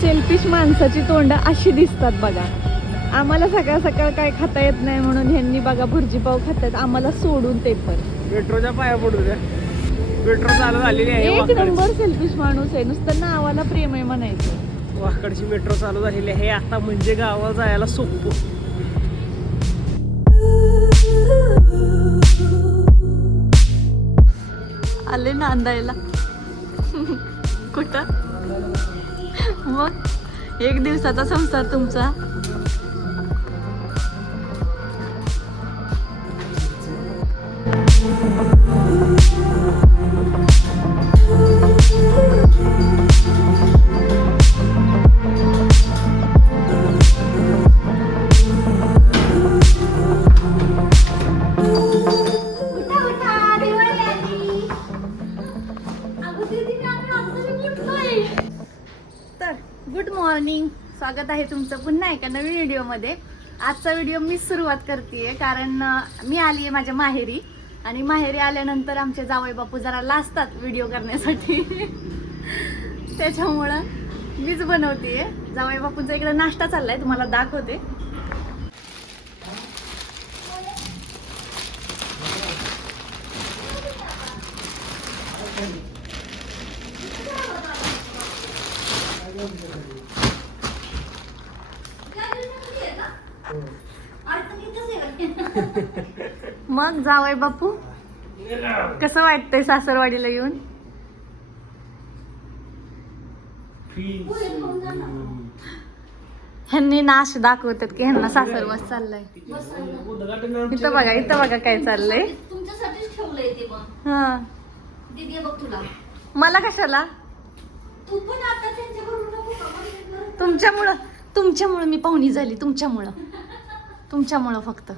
Selfish माणसाची तोंड अशी दिसतात बघा. आम्हाला सकाळ सकाळ काय खाता येत नाही म्हणून ह्यांनी बघा भुर्जी पाव खातात. आम्हाला सोडून ते पण. मेट्रोच्या पाया पडू द्या. मेट्रो चालू झालेली आहे एक वाकडची. नंबर सेल्फिश माणूस आहे. नुसतं नावाला प्रेम आहे म्हणायचं. वाकडची मेट्रो चालू झालेली आहे. आता म्हणजे गावाला जायला सोपं. आले नांदायला. कुठं? मग एक दिवसाचा संसार तुमचा. गुड मॉर्निंग स्वागत आहे तुमचं पुन्हा एका नवीन व्हिडिओमध्ये. आजचा व्हिडिओ मी सुरुवात करते कारण मी आली आहे माझ्या माहेरी आणि माहेरी आल्यानंतर आमचे जावई बापू जरा लाजतात व्हिडिओ करण्यासाठी. त्याच्यामुळं मीच बनवते जावई बापूंचा इकडे नाश्ता चाललाय तुम्हाला दाखवते. मग जावई बापू कसं वाटतंय सासरवाडीला येऊन? ह्यांनी नाश दाखवतात की ह्यांना सासरवास चाललाय. इथं बघा इथं बघा काय चाललंय. हा. मला कशाला? तू पण आता त्यांच्या बरोबर नको का? माझ्या बरोबर. तुमच्यामुळं तुमच्यामुळं मी पाहुणी झाली तुमच्यामुळं. तुमच्यामुळं फक्त.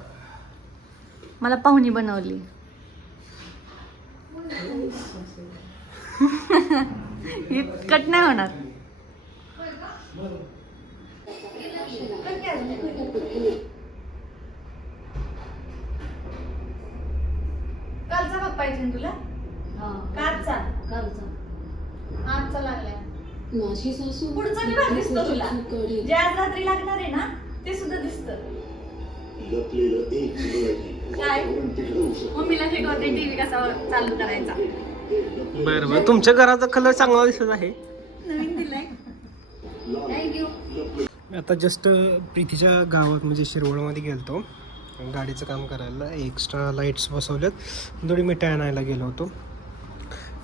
मला पाहुणी बनवली. कट नाही होणार. कालचा भाग पाहिजे तुला? हा. कालचा? कर्ज. आजचा लागलाय. माझी सासू पुढचा दिसतो तुला. जे आज रात्री लागणार आहे ना ते सुद्धा दिसत. काय? मम्मीला शिकवते टीव्ही कसा चालू करायचा. बरं बरं. तुमच्या घराचा कलर चांगला दिसत आहे. नवीन दिलाय. आता जस्ट प्रीतीच्या गावात म्हणजे शिरवळमध्ये गेलतो. गाडीचं काम करायला एक्स्ट्रा लाईट्स बसवल्यात. थोडी मिठाई आणायला गेलो होतो.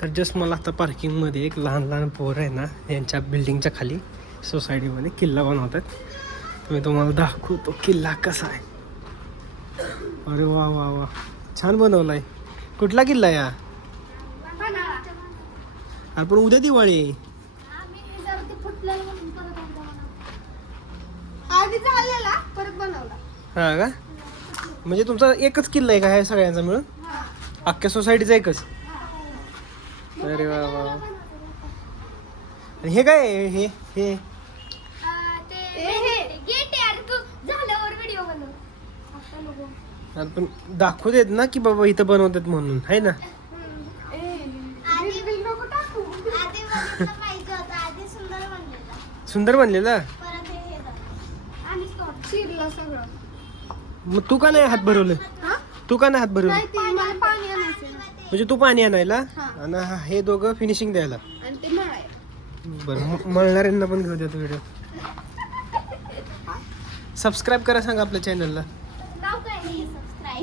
तर जस्ट मला आता पार्किंगमध्ये एक लहान लहान पोर आहे ना यांच्या बिल्डिंगच्या खाली सोसायटीमध्ये किल्ला बनवतात. तर मी तुम्हाला दाखवतो किल्ला कसा आहे. अरे वा वा वा. छान बनवला आहे कुठला किल्ला या? अरे पण उद्या दिवाळी आहे. हा का? म्हणजे तुमचा एकच किल्ला आहे का ह्या सगळ्यांचा मिळून? अख्ख्या सोसायटीचा एकच? अरे वा वा. आणि हे काय आहे? हे हे पण दाखवू देत ना की बाबा इथं बनवतात म्हणून आहे ना आधी नको टाकू. आधी बघितलं पाहिजे होतं. आधी सुंदर बनलेला. सुंदर बनलेलं परत झालं. आणि stop. चिरलं सगळं मग तू का नाही हात भरवलं तू का नाही हात भरवलं नाही, ते म्हणजे तू पाणी आणायला हा. आणि हा- हे दोघं फिनिशिंग द्यायला. आणि ते बरं म- मळणाऱ्यांना पण घेऊ द्या तो व्हिडिओ सबस्क्राईब करा सांगा आपल्या चॅनलला नाव काय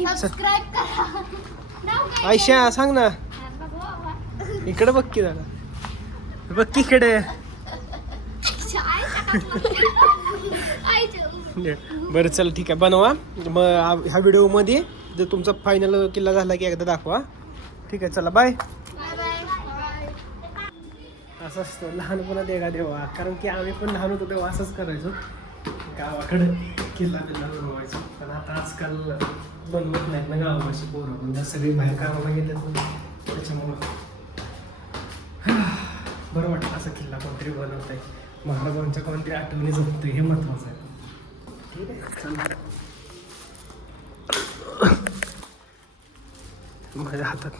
सबस्क्राईब सबस्क्राईब करा. नाव काय आयशा सांग ना. इकडे बघ की दादा. बघ की इकडे. बरं चल ठीक आहे. बनवा. मग आ- ह्या व्हिडिओमध्ये जर तुमचा फायनल किल्ला झाला की एकदा दाखवा. ठीक आहे चला बाय असं असतं लहानपणात एका देवा. कारण की आम्ही पण लहान होतो तेव्हा असंच करायचो. गावाकडे किल्ला बिल्ला बनवायचो. पण आता आजकाल बनवत नाहीत ना गावाची पोरं. पण त्या सगळी बाहेर कामाला गेले त्याच्यामुळं. काहीतरी बनवताय. महाराजांच्या कोणतरी आठवणी जपतोय हे महत्वाचं आहे. ठीक आहे चला. माझ्या हातात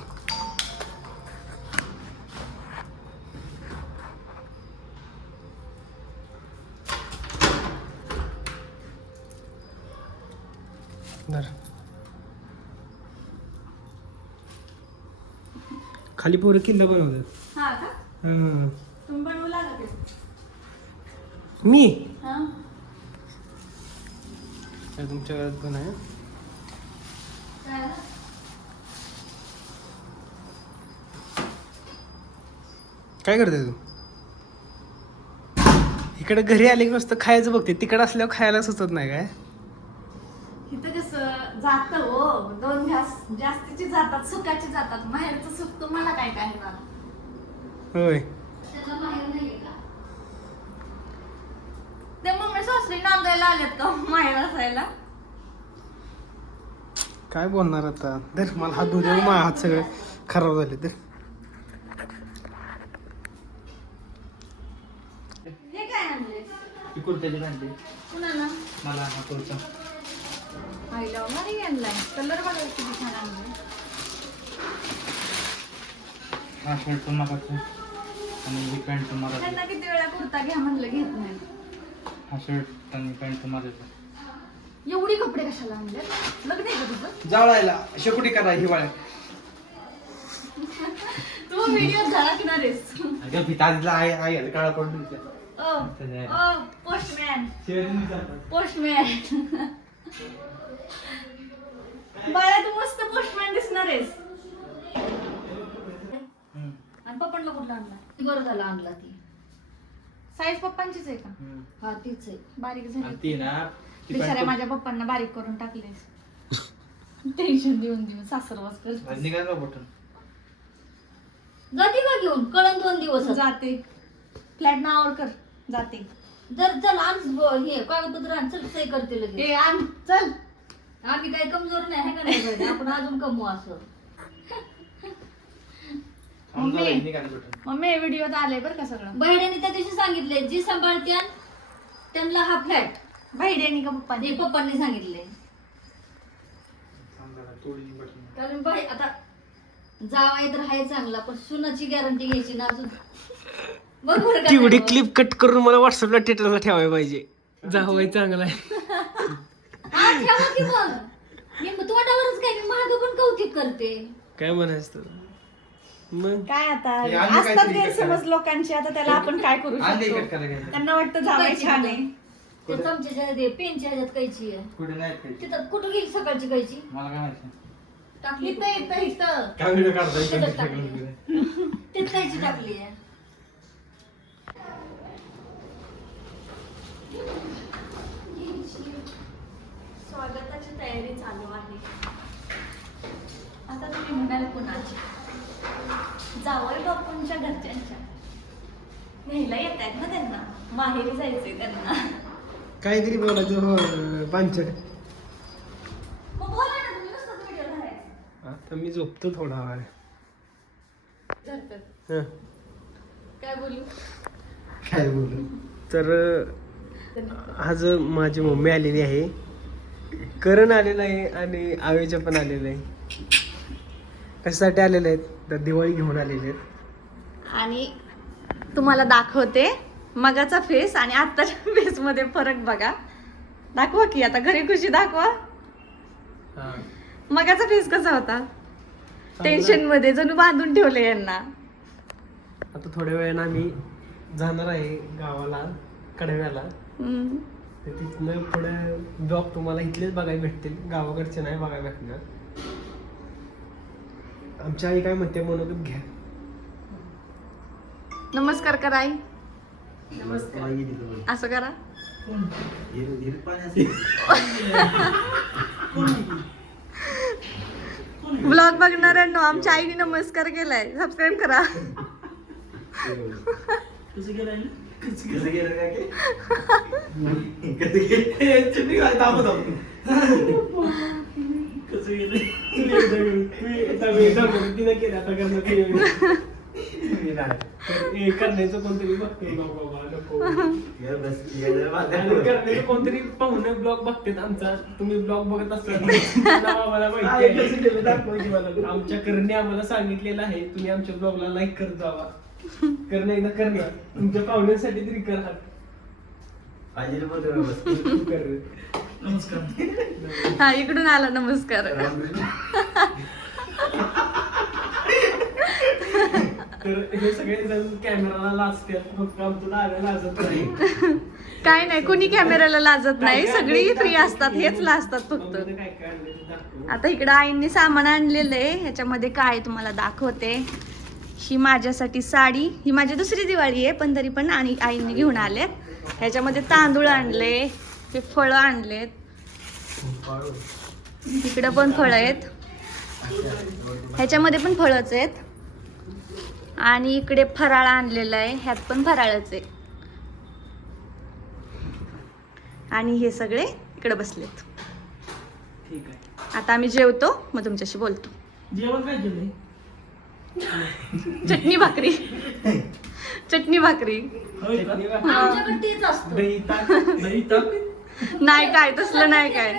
धर. खाली पोरं किल्ला बनवतात. हा का? हं. तुम्ही मी? हा. काय तुमच्या घरात पण आहे काय? काय करते तू? इकडे घरी आले की नुसतं खायचं बघते. तिकडे असल्यावर खायला सुचत नाही काय इथं कसं जात हो दोन घास जास्तीची जातात सुखाची जातात. माहेरचं सुख तुम्हाला काय काय होय. त्याला माहेर नाहीये का? ते मम्मी सासरी नांदायला आलेत का माहेर असायला? काय बोलणार आता? तर मला हात धुऊ माझा हात सगळे खराब झाले तर हे काय आणले ती कुर्त्याची पॅन्ट कुणाला? मला हा कुर्ता आईला नाही आणलाय कलर बघा किती छान आणले हा शर्ट पण मागायचा. आणि ही पॅन्ट पण मागायची. त्यांना किती वेळा कुर्ता घ्या म्हणलं घेत नाही. हा शर्ट आणि पॅन्ट पण मागायचं. एवढी कपडे कशाला आणले? लग्न आहे का तुझं? जाळायला शेकुटी करा हिवाळ्यात तू व्हिडिओ झाला की नाहीस अगं पिताजीला आहे आहे काळा पडून पोस्टमॅन पोस्टमॅन बाळा तू मस्त पोस्टमॅन दिसणार आहेस आणि पप्पांना कुठला आणला? बरं झालं आणला ती. साईज पप्पांचीच आहे का? हा तीच आहे. बारीक झाली ती ना ती बिचाऱ्या माझ्या पप्पांना बारीक करून टाकले टेन्शन देऊन देऊन सासरवास करते बटन जाते का घेऊन? कळण दोन दिवस जाते. फ्लॅट नावावर कर. जाते. जर चल आण ब- हे कागदपत्र आण. चल सही करते लगेच. ए आण. चल. आम्ही काही कमजोर नाही आहे का नाही? आपण अजून कमवू असं. मम्मी. मम्मी व्हिडिओत आले बरं का सगळं? बहिणीने त्या दिवशी सांगितले जी सांभाळत्यान त्यांना हा फ्लॅट बहिणी का पप्पांनी? हे पप्पांनी सांगितले कारण बाई आता जावाय तर आहे चांगला पण सुनाची गॅरंटी घ्यायची ना अजून. बरोबर तेवढी नाही? क्लिप कट करून मला व्हॉट्सअपला टेटरला ठेवायला पाहिजे. जावं चांगला आहे. हा ठेवा की मग. मी तोंडावरच काय? मी मागं पण कौतिक करते. काय म्हणायचं तुला? मग? काय आता? हे आम्ही असतात काहीतरी गैरसमज करा. लोकांची आता त्याला आपण काय करू शकतो? त्यांना वाटतं जावाय छान आहे. ते चमच्याच्या ह्याच्यात, पेनच्या ह्याच्यात कैची आहे. कुठे नाही खायची. तिथं कुठं गेली सकाळची कैची मला काय माहिती टाकली इथं इथं इथं. काय व्हिडिओ तिथं काढता टाकली. तिथं कैची टाकली आहे. स्वागताची तयारी चालू आहे. आता तुम्ही म्हणाल कुणाची? जावई बापूंच्या घरच्यांच्या. न्यायला येत आहेत ना त्यांना. माहेरी जायचंय त्यांना. काहीतरी बोलायचं हो पांचट मग बोला ना तुम्ही नुसतं व्हिडिओ धरायचा. आता मी झोपतो थोडा वेळ. धरतात. हं. काय बोलू? काय बोलू? तर आज माझी मम्मी आलेली आहे. करण आलेला आहे आणि आवेच्या पण आलेलं आहे. कशासाठी आलेले आहेत? तर दिवाळी घेऊन आलेले आहेत. आणि तुम्हाला दाखवते मगाचा फेस आणि आत्ताच्या फेस मध्ये फरक बघा. दाखवा की आता घरी खुशी दाखवा. मगाचा फेस कसा होता? टेन्शनमध्ये जणू बांधून ठेवले यांना. आता थोड्या वेळानं आम्ही जाणार आहे गावाला कडव्याला हम्म. तर तिथनं पुढे ब्लॉग तुम्हाला इथलेच बघायला भेटतील. गावाकडचे नाही बघायला भेटणार. आमच्या आई काय म्हणते म्हणून घ्या. नमस्कार करा आई. असं करा. ब्लॉग बघणाऱ्यांनो आमच्या आईने नमस्कार केलाय. सबस्क्राईब करा. तिने केलं? करण्याचं कोणतरी बघते करण्याचं कोणतरी पाहुणे ब्लॉग बघतेत आमचा तुम्ही ब्लॉग बघत असताना आम्हाला माहिती आहे. आमच्या करणे आम्हाला सांगितलेलं आहे तुम्ही आमच्या ब्लॉगला लाईक करत जावा करणे एकदा करणार तुमच्या पाहुण्यांसाठी तरी करा कर. हा इकडून आला नमस्कार. तर हे सगळे जण कॅमेराला लाजतात फक्त आमचं लागायला लाजत नाही. काय नाही कुणी कॅमेऱ्याला लाजत नाही. सगळी फ्री असतात हेच लाजतात फक्त. आता इकडं आईंनी सामान आणलेलं आहे. ह्याच्यामध्ये काय तुम्हाला दाखवते. ही माझ्यासाठी साडी. ही माझी दुसरी दिवाळी आहे पण तरी पण आणि आईंनी घेऊन आलेत. ह्याच्यामध्ये तांदूळ आणले हे फळं आणलेत. इकडं पण फळं आहेत. ह्याच्यामध्ये पण फळच आहेत. आणि इकडे फराळ आणलेला आहे ह्यात पण फराळच आहे. आणि हे सगळे इकडे बसलेत. ठीक आहे. आता आम्ही जेवतो मग तुमच्याशी बोलतो. जेवण काय चटणी भाकरी. चटणी भाकरी. नाही काय तसलं नाही काय?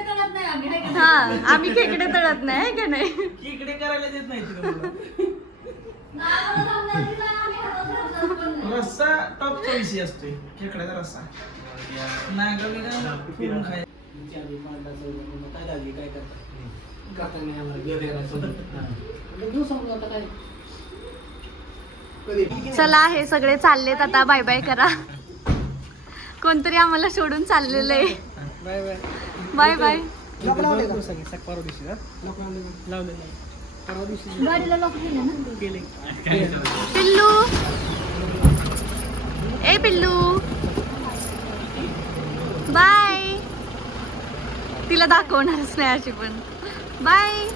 हा आम्ही खेकडे तळत नाही है का नाही? करायला देत. रस्सा टॉपचा विषय असतोय खेकड्याचा रस्सा. नाही काय फिरून खाय चला हे सगळे चाललेत आता बाय बाय करा. कोणतरी आम्हाला सोडून चाललेलं आहे. Bye bye. पिल्लू. ए पिल्लू. बाय. तिला दाखवणारच नाही अशी पण. बाय.